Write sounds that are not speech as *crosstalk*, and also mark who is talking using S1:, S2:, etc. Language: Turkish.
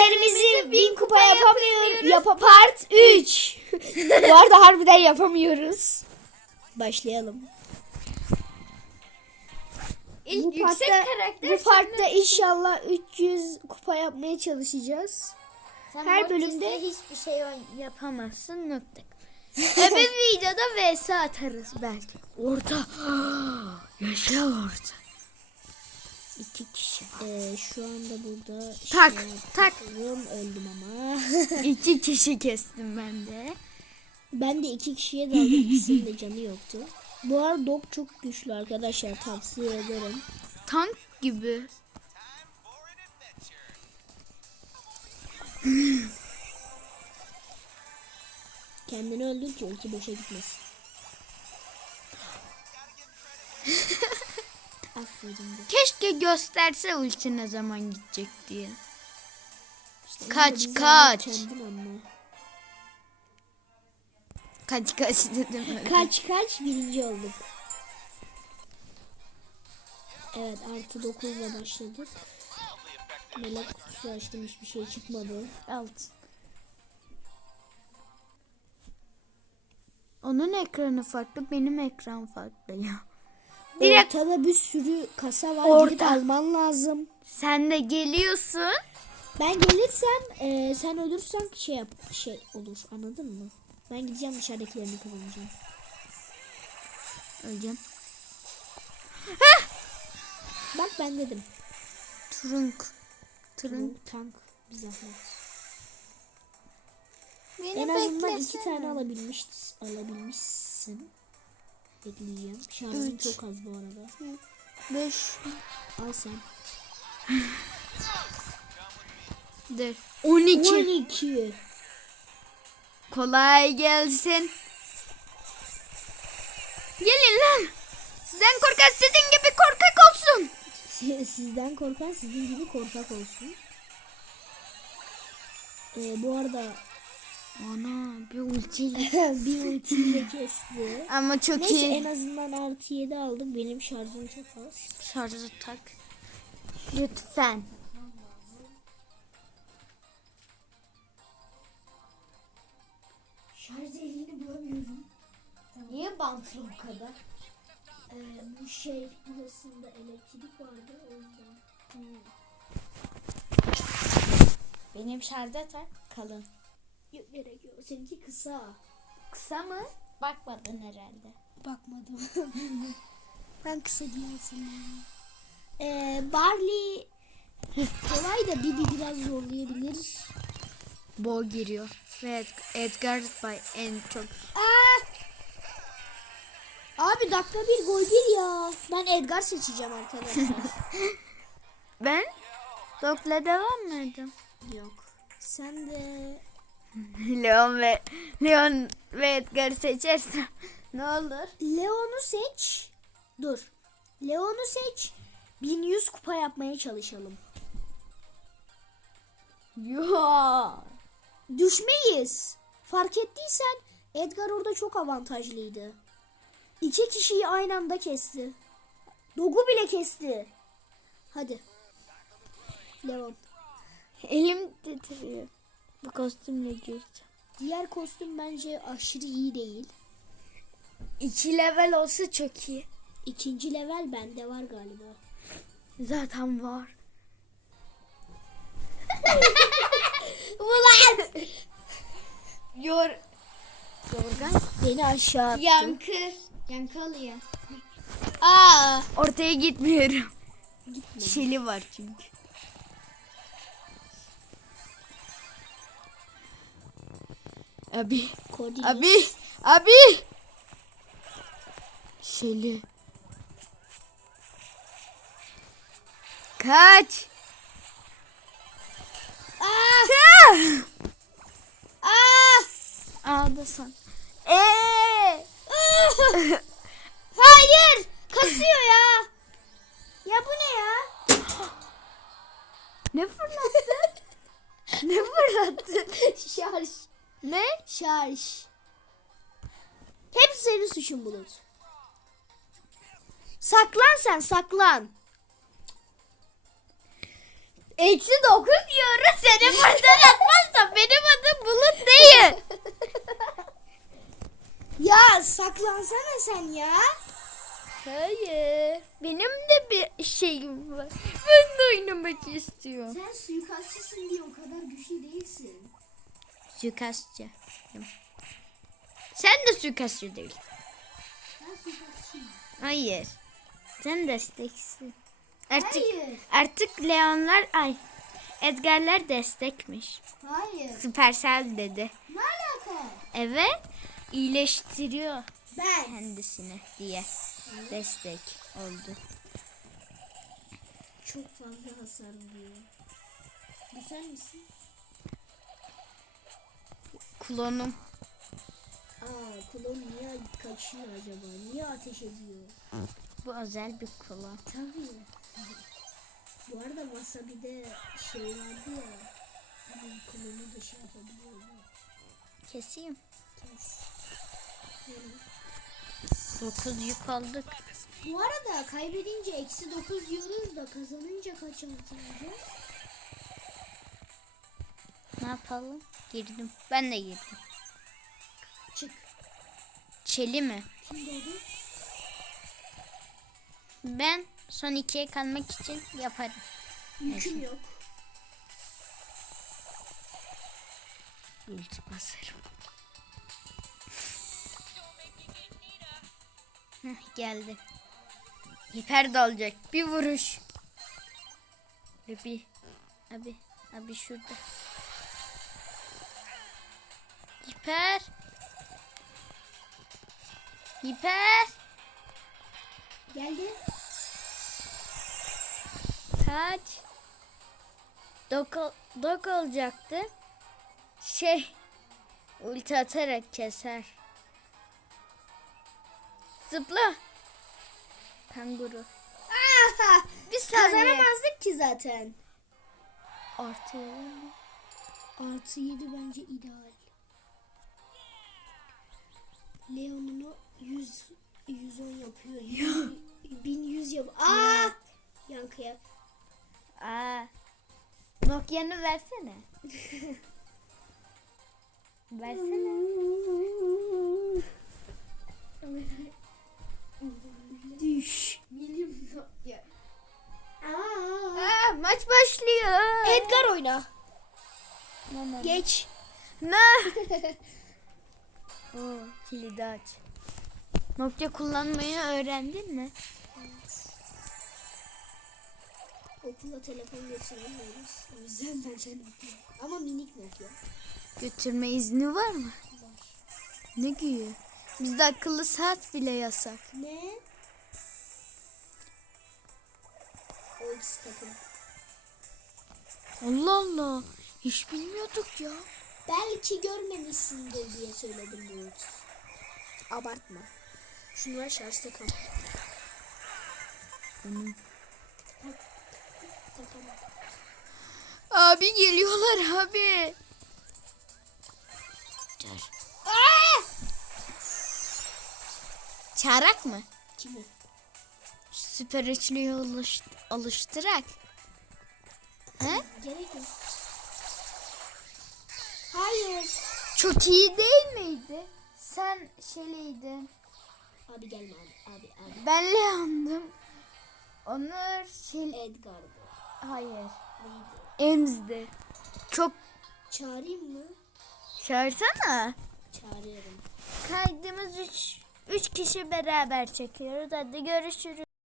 S1: Hayallerimizi bin kupa yapamıyoruz. Yapa part 3. *laughs* Bu arada harbiden yapamıyoruz. Başlayalım.
S2: İlk
S1: bu
S2: yüksek
S1: partta,
S2: karakter
S1: bu partta inşallah 300 kupa yapmaya çalışacağız.
S2: Sen
S1: her bölümde-
S2: hiçbir şey yapamazsın nokta. *laughs* Öbür videoda vs atarız belki.
S1: Orada. *gasps* Yaşa orada. İki kişi. Ee, şu anda burada
S2: Tak,
S1: şey
S2: tak.
S1: yapıyorum, öldüm ama. *laughs*
S2: İki kişi kestim ben de.
S1: ben de iki kişiye daldım. İkisinin de canı yoktu. Bu arada dog çok güçlü arkadaşlar tavsiye ederim.
S2: Tank gibi.
S1: Kendini öldür ki ulti boşa gitmesin. *laughs* Aferin de.
S2: Keşke gösterse ulti ne zaman gidecek diye.
S1: İşte
S2: Kaç, kaç. Kaç kaç dedim öyle. *laughs*
S1: Kaç kaç birinci olduk. Evet artı 9'la başladık. Melek kutusu açtım hiçbir şey çıkmadı.
S2: Alt. Onun ekranı farklı, benim ekran farklı ya. Direkt
S1: Ortada bir sürü kasa var.
S2: Orada.
S1: Gidip alman lazım.
S2: sen de geliyorsun.
S1: Ben gelirsem e, sen ölürsen şey yap şey olur anladın mı? Ben gideceğim dışarıdakilerini kazanacağım.
S2: Öleceğim.
S1: Bak ben dedim.
S2: Trunk. Trunk.
S1: Tank bir zahmet.
S2: Beni
S1: En azından iki tane alabilmiş, alabilmişsin. Bekleyeceğim. Şarjım
S2: Üç.
S1: çok az bu arada.
S2: Beş.
S1: Al sen.
S2: Dur. 12.
S1: 12.
S2: Kolay gelsin. Gelin lan. Sizden korkan sizin gibi korkak olsun.
S1: Sizden korkan sizin gibi korkak olsun. Ee, bu arada
S2: Ana bir ultiyle. *laughs*
S1: bir ultiyle *laughs* kesti.
S2: Ama çok
S1: Neyse
S2: iyi.
S1: en azından artı 7 aldım. Benim şarjım çok az.
S2: Şarjı tak. Lütfen.
S1: Şarj elini bulamıyorum.
S2: Niye bantlı bu kadar?
S1: Ee, bu şey burasında elektrik vardı o yüzden.
S2: Benim şarjda tak kalın.
S1: Yok gerek yok. Seninki kısa.
S2: Kısa mı? Bakmadın herhalde.
S1: Bakmadım. *laughs* ben kısa hatırlıyorum. Ee, Barley kolay da Bibi biraz zorlayabilir.
S2: Bo giriyor. Ve Edgar by en çok.
S1: Aa! Abi dakika bir gol bir ya. Ben Edgar seçeceğim arkadaşlar. *laughs*
S2: Ben Dok'la devam mı edeyim?
S1: Yok. Sen de *laughs*
S2: Leon ve Leon ve Edgar seçersem *laughs* ne olur?
S1: Leon'u seç. Dur. Leon'u seç. 1100 kupa yapmaya çalışalım.
S2: Ya.
S1: Düşmeyiz. Fark ettiysen Edgar orada çok avantajlıydı. İki kişiyi aynı anda kesti. Dogu bile kesti. Hadi. Leon.
S2: Elim titriyor. Bu kostümle gireceğim.
S1: Diğer kostüm bence aşırı iyi değil.
S2: İki level olsa çok iyi.
S1: İkinci level bende var galiba.
S2: Zaten var. *laughs*
S1: Ulan!
S2: Yor. Yorgan.
S1: Beni aşağı attı.
S2: Yankı. Yankı alıyor. Aa. Ortaya gitmiyorum.
S1: Gitme.
S2: Şeli var çünkü. Abi.
S1: Cody.
S2: Abi. Abi. Şeli. Kaç.
S1: Aa! Aa!
S2: Ağdasan. Eee. *laughs*
S1: Hayır! Kasıyor ya. Ya bu ne ya?
S2: Ne fırlattın? ne fırlattın? *laughs*
S1: Şarj.
S2: Ne?
S1: Şarj. Hep senin suçun Bulut. Saklan sen saklan.
S2: Eksi dokuz diyoruz seni buradan
S1: atmazsa benim adım Bulut değil. *laughs* ya saklansana sen ya.
S2: Hayır. Benim de bir şeyim var. Ben de oynamak istiyorum.
S1: Sen suikastçısın diye o kadar güçlü değilsin.
S2: Suikastçı. Sen de suikastçı değil.
S1: Ben suikastçıyım.
S2: Hayır. Sen desteksin. Artık
S1: Hayır.
S2: artık Leonlar ay Edgar'lar destekmiş.
S1: Hayır.
S2: Supercell dedi.
S1: Ne alaka?
S2: Evet. iyileştiriyor
S1: Ben.
S2: kendisini diye destek oldu.
S1: Çok fazla hasar vuruyor. Sen misin?
S2: Klonum.
S1: Aa klon niye kaçıyor acaba? Niye ateş ediyor?
S2: Bu özel bir klon.
S1: Tabii. Bu arada Wasabi'de şey vardı ya. Onun klonu da şey yapabiliyordu.
S2: Keseyim.
S1: Kes.
S2: 9 yük aldık.
S1: Bu arada kaybedince eksi 9 yiyoruz da kazanınca kaç alacağız?
S2: Yapalım? Girdim. Ben de girdim.
S1: Çık.
S2: Çeli mi?
S1: Kim?
S2: Ben son ikiye kalmak için yaparım.
S1: Yüküm yok.
S2: Ulti basarım. Heh, geldi. Hiper de olacak. Bir vuruş. Abi. Abi. Abi şurada. Hiper. Hiper.
S1: Geldi.
S2: Kaç? Dok, dok olacaktı. Şey. Ulti atarak keser. Zıpla. Kanguru.
S1: Aha!
S2: Saniye.
S1: Kazanamazdık ki zaten.
S2: Artı yedi?
S1: Artı 7 bence ideal. Leon'unu 100 110 yapıyor. 100, 1100 *laughs* yap. Aa! Yankıya.
S2: Aa. Nokia'nı versene. *laughs* versene.
S1: Düş. Milim Nokia. Aa!
S2: Aa, maç başlıyor.
S1: Edgar oyna. Geç.
S2: Ne? *laughs* Oo, kilidi aç. Nokia kullanmayı öğrendin mi?
S1: Okula telefon götüremiyoruz. O yüzden ben sen okula. Ama minik Nokia.
S2: Götürme izni var mı?
S1: Var.
S2: Ne güyor? Bizde akıllı saat bile yasak.
S1: Ne? O ikisi takım.
S2: Allah Allah. Hiç bilmiyorduk ya.
S1: Belki görmemişsindir diye söyledim Bulut. Abartma. Şunlar şarjda kal. Tamam.
S2: Abi geliyorlar abi. Dur. Çarak mı?
S1: Kimi?
S2: Süper üçlüye alış, alıştırak. He?
S1: Gerek yok. Hayır.
S2: Çok iyi değil miydi? Sen şeyliydin.
S1: Abi gelme abi. Abi abi.
S2: Ben Leon'dum. Onur şey...
S1: Edgar'dı.
S2: Hayır.
S1: Neydi?
S2: Emz'di. Çok
S1: Çağırayım mı?
S2: çağırsana.
S1: Çağırıyorum.
S2: Kaydımız 3 3 kişi beraber çekiyoruz. Hadi görüşürüz.